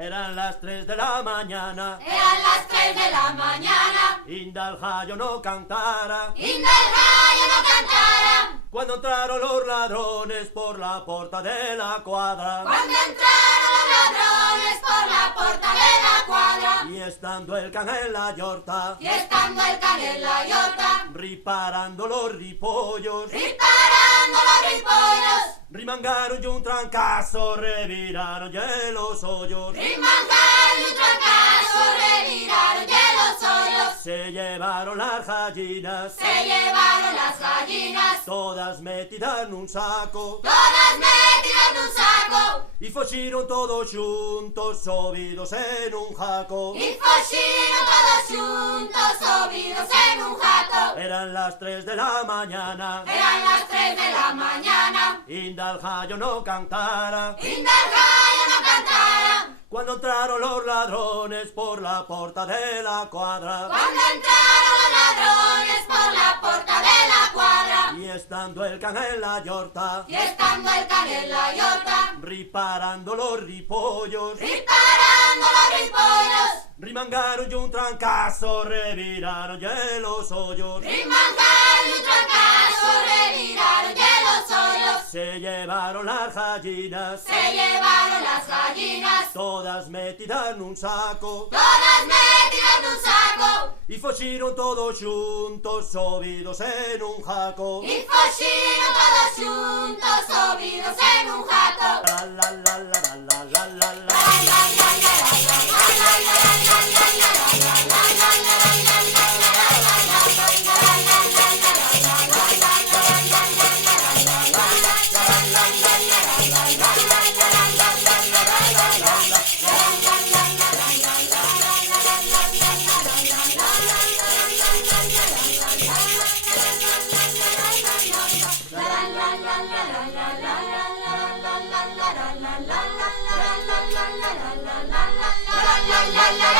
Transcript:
Eran las 3 de la mañana, Eran las 3 de la mañana, inda el gallo no cantara. inda el gallo no cantara. Cuando entraron los ladrones por la puerta de la cuadra, Cuando entraron los ladrones por la puerta de la cuadra, y estando el can en la yorta, y estando el can en la yota, riparando los ripollos, disparando los ripollos, rimangaron y un trancazo, reviraron y los hoyos. rimangaron y un trancazo, reviraron y los hoyos. Se llevaron las gallinas, Se llevaron las gallinas, todas metidas en un saco, todas metidas en un saco, y fueron todos juntos, subidos en un jaco. y fueron todos juntos, subidos en un jaco. Eran las 3 de la mañana, Eran las 3 de la mañana, inda el gallo no cantara. inda el gallo no cantara. Cuando entraron los ladrones por la puerta de la cuadra, Cuando entraron los ladrones por la puerta de la cuadra, y estando el can en la yorta, y estando el can en la yota, riparando los ripollos, disparando los ripollos, rimangaron y un trancazo, reviraron y los hoyos. rimangaron y un trancazo, reviraron y los hoyos. Se llevaron las gallinas, Se llevaron las gallinas, todas metidas en un saco, todas metidas en un saco, y fueron todos juntos, subidos en un jaco. y fueron todos juntos, subidos en un jaco. La la la la la la la la. La